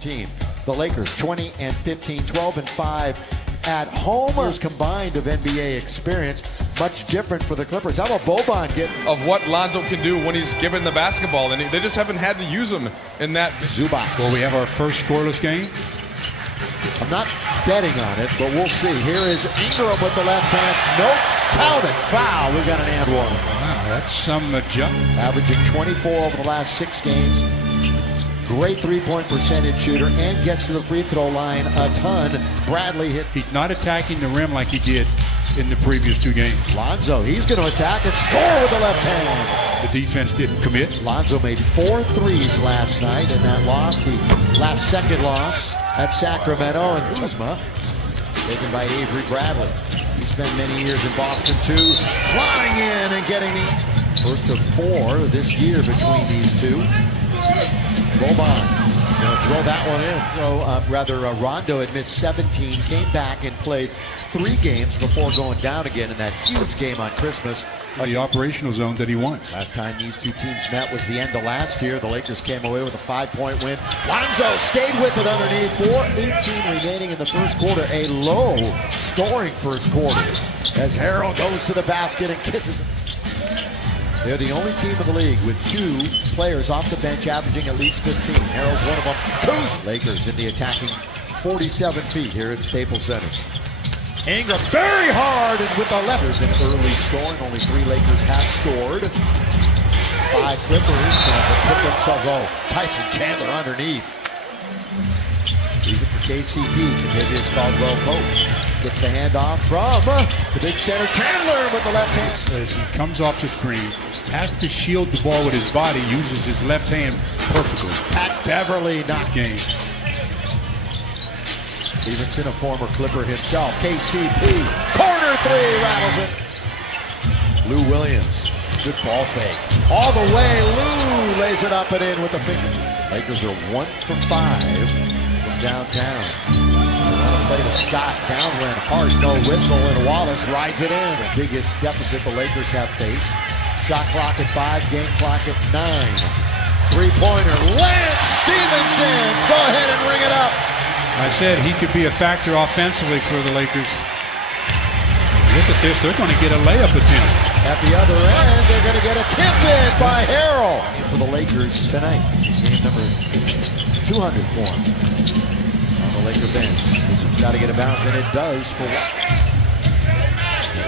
team. The Lakers 20 and 15, 12 and 5 at home. Combined of NBA experience, much different for the Clippers. How about Boban getting of what Lonzo can do when he's given the basketball, and they just haven't had to use him in that. Zubac. Well, we have our first scoreless game. I'm not betting on it, but we'll see. Here is Ingram with the left hand. Nope. Count it. Foul. We got an and one. Wow, that's some jump. Averaging 24 over the last 6 games. Great three-point percentage shooter and gets to the free throw line a ton. Bradley hits. He's not attacking the rim like he did in the previous 2 games. Lonzo, he's going to attack and score with the left hand. The defense didn't commit. Lonzo made 4 threes last night in that loss, the last second loss at Sacramento. And Kuzma, taken by Avery Bradley. He spent many years in Boston too, flying in and getting the first of 4 this year between these two. Boban going to throw that one in. Rondo had missed 17, came back and played 3 games before going down again in that huge game on Christmas. The operational zone that he wants. Last time these two teams met was the end of last year. The Lakers came away with a 5-point win. Lonzo stayed with it underneath. 4:18 remaining in the first quarter. A low scoring first quarter as Harrell goes to the basket and kisses it. They're the only team in the league with 2 players off the bench averaging at least 15. Harrell's one of them. Kuz. Lakers in the attacking 47 feet here at Staples Center. Ingram very hard and with the lefters in early scoring. Only 3 Lakers have scored. 5 Clippers pick themselves. Oh, Tyson Chandler underneath. Leave it for KCP. Kentavious Caldwell-Pope gets the handoff from the big center. Chandler with the left hand. As he comes off the screen, has to shield the ball with his body, uses his left hand perfectly. Pat Beverly knocks Game. Stevenson, a former Clipper himself. KCP, corner 3, rattles it. Lou Williams, good ball fake. All the way, Lou lays it up and in with the finger. Lakers are 1 for 5 from downtown. Play to Scott, downwind, hard, no whistle, and Wallace rides it in. The biggest deficit the Lakers have faced. Shot clock at 5, game clock at 9. 3-pointer, Lance Stevenson, go ahead and ring it up. I said he could be a factor offensively for the Lakers. Look at this, they're going to get a layup attempt. At the other end, they're going to get a tip in by Harrell. For the Lakers tonight, game number 200 for him. On the Laker bench. This one's got to get a bounce, and it does for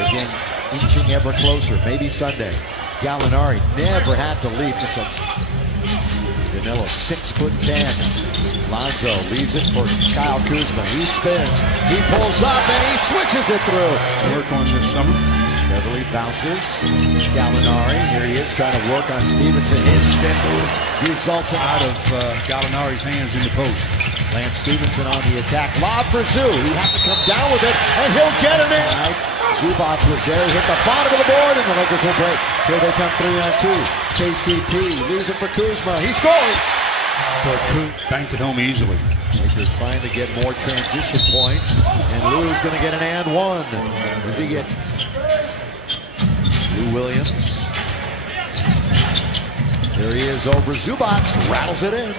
again, inching ever closer. Maybe Sunday. Gallinari never had to leave. Just a Danilo 6'10". Lonzo leaves it for Kyle Kuzma. He spins, he pulls up, and he switches it through. Work on this summer. Beverly bounces. Gallinari, here he is trying to work on Stevenson. His spin move results Out of Gallinari's hands in the post. Lance Stevenson on the attack. Lob for Zoo. He has to come down with it, and he'll get it in. Zubac was there. He hit the bottom of the board, and the Lakers will break. Here they come 3-on-2. KCP leaves it for Kuzma. He scores. But Kuz banked it home easily. Lakers finally get more transition points, and Lou's going to get an and one. Does he get Lou Williams? There he is over Zubac, rattles it in.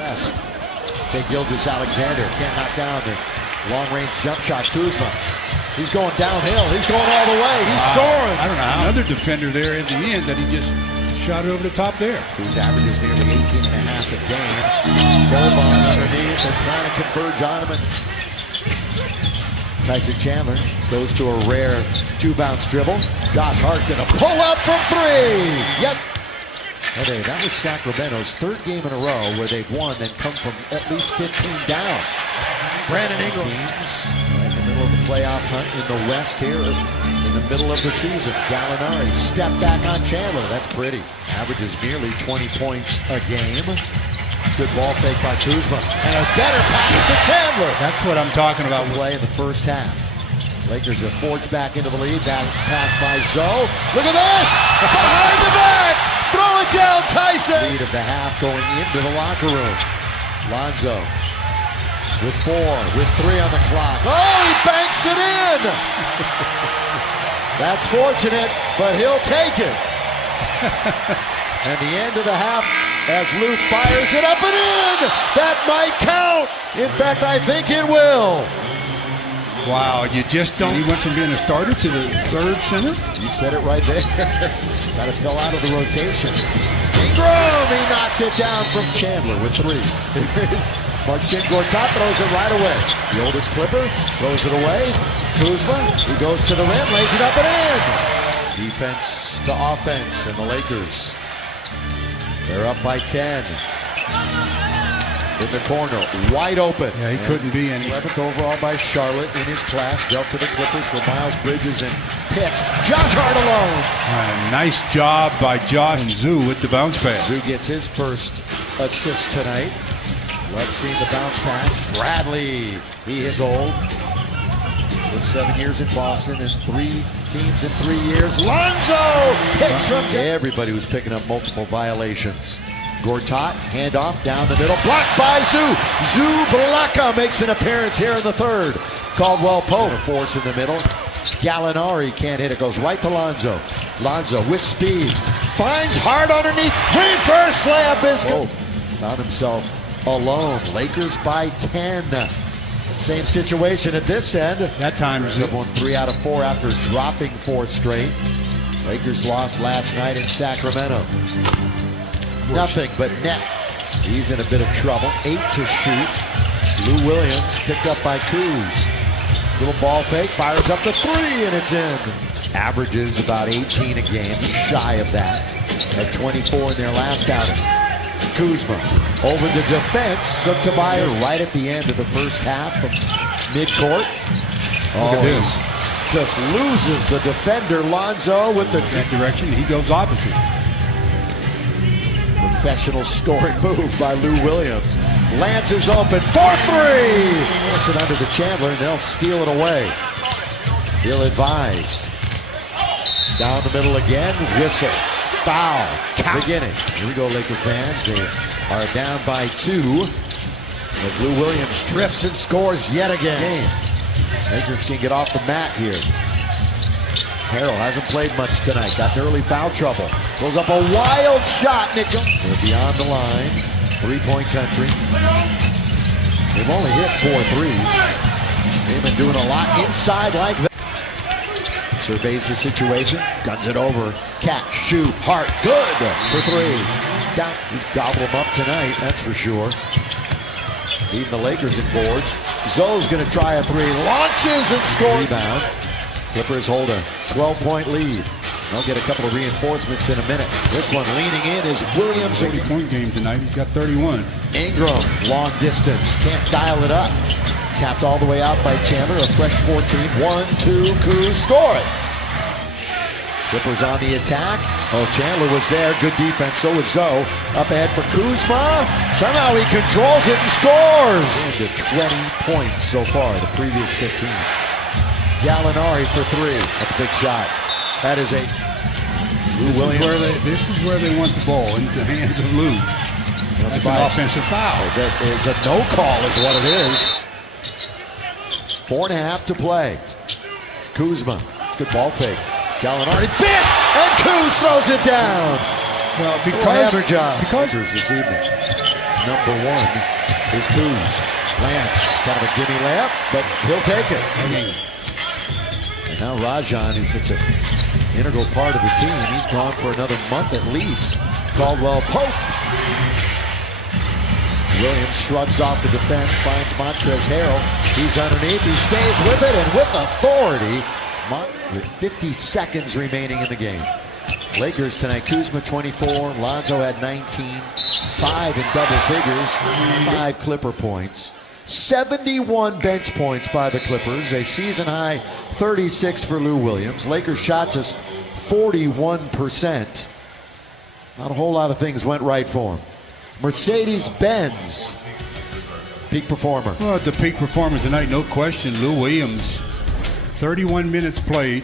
Big Gilgeous Alexander can't knock down the long-range jump shot. Kuzma, he's going downhill. He's going all the way. He's scoring. I don't know how. Another defender there at the end that he just shot it over the top there. Whose averages nearly 18 and a half a game. Boban underneath. They're trying to converge on him. Tyson Chandler goes to a rare 2-bounce dribble. Josh Hart gonna pull up from 3. Yes. Okay, that was Sacramento's 3rd game in a row where they've won and come from at least 15 down. Brandon Ingram. Right in the middle of the playoff hunt in the West here. In the middle of the season, Gallinari step back on Chandler. That's pretty. Averages nearly 20 points a game. Good ball fake by Kuzma. And a better pass to Chandler. That's what I'm talking about. Play in the first half. Lakers have forged back into the lead. That pass by Zoe. Look at this! Behind the back! Throw it down, Tyson! Lead of the half going into the locker room. Lonzo with 4, with 3 on the clock. Oh, he banks it in! That's fortunate, but he'll take it. And the end of the half as Lou fires it up and in. That might count. In fact, I think it will. Wow, you just don't. He went from being a starter to the third center. You said it right there. Kind of fell out of the rotation. Ingram, he knocks it down from Chandler with 3. Here's Marcin Gortat, throws it right away. The oldest Clipper throws it away. Kuzma, he goes to the rim, lays it up and in. Defense to offense, and the Lakers, they're up by 10. In the corner, wide open. Yeah, he couldn't be any. 11th overall by Charlotte in his class. Dealt to the Clippers for Miles Bridges and Pitts. Josh Hart alone. Nice job by Josh and Zoo with the bounce pass. Zoo gets his first assist tonight. Love seeing the bounce pass. Bradley, he is old. With 7 years in Boston and 3 teams in 3 years. Lonzo picks from everybody who's picking up multiple violations. Gortat, handoff down the middle, blocked by Zoo. Zublaka makes an appearance here in the third. Caldwell Pope, force in the middle. Gallinari can't hit it, goes right to Lonzo. Lonzo with speed, finds Hart underneath. Reverse layup is good. Found himself alone. Lakers by 10. Same situation at this end. That time, won 3 out of 4 after dropping 4 straight. Lakers lost last night in Sacramento. Nothing but net. He's in a bit of trouble. 8 to shoot. Lou Williams picked up by Kuz. Little ball fake, fires up the 3, and it's in. Averages about 18 a game, shy of that. At 24 in their last outing. Kuzma over the defense of Tobias right at the end of the first half from midcourt. Look at this. Just loses the defender. Lonzo with the That direction, he goes opposite. professional scoring move by Lou Williams. Lance is open for 3. Force it under the Chandler, and they'll steal it away. Ill-advised. Down the middle again. Whistle. Foul. Beginning. Here we go, Laker fans. They are down by 2. As Lou Williams drifts and scores yet again. Lakers can get off the mat here. Harrell hasn't played much tonight. Got in early foul trouble. Goes up a wild shot. Nickel. They're beyond the line. 3-point country. They've only hit 4 threes. They've been doing a lot inside like that. Surveys the situation. Guns it over. Catch, shoot, Hart. Good for 3. Down. He's gobbled them up tonight, that's for sure. Leading the Lakers in boards. Zoe's going to try a 3. Launches and scores. Rebound. Clippers hold a 12-point lead. They'll get a couple of reinforcements in a minute. This one leaning in is Williams. 30-point game tonight. He's got 31. Ingram, long distance. Can't dial it up. Capped all the way out by Chandler. A fresh 14. 1-2. Kuz score it. Clippers on the attack. Oh, Chandler was there. Good defense. So was Zoe. Up ahead for Kuzma. Somehow he controls it and scores. Into 20 points so far. The previous 15. Gallinari for 3. That's a big shot. That is a Lou Williams. This is where they want the ball, into the hands of Lou. That's an offensive foul. That is a no call is what it is. 4.5 to play. Kuzma. Good ball fake. Gallinari bit, and Kuz throws it down. Well, because because this evening. Number 1 is Kuz. Lance, kind of a gimme layup, but he'll take it. And now Rajon, who's such an integral part of the team, he's gone for another month at least. Caldwell Pope. Williams shrugs off the defense, finds Montrezl Harrell. He's underneath, he stays with it, and with authority, with 50 seconds remaining in the game. Lakers tonight, Kuzma 24, Lonzo had 19, 5 in double figures, 5 Clipper points. 71 bench points by the Clippers, a season high 36 for Lou Williams. Lakers shot just 41%. Not a whole lot of things went right for him. Mercedes-Benz, peak performer. Well, the peak performer tonight, no question. Lou Williams, 31 minutes played,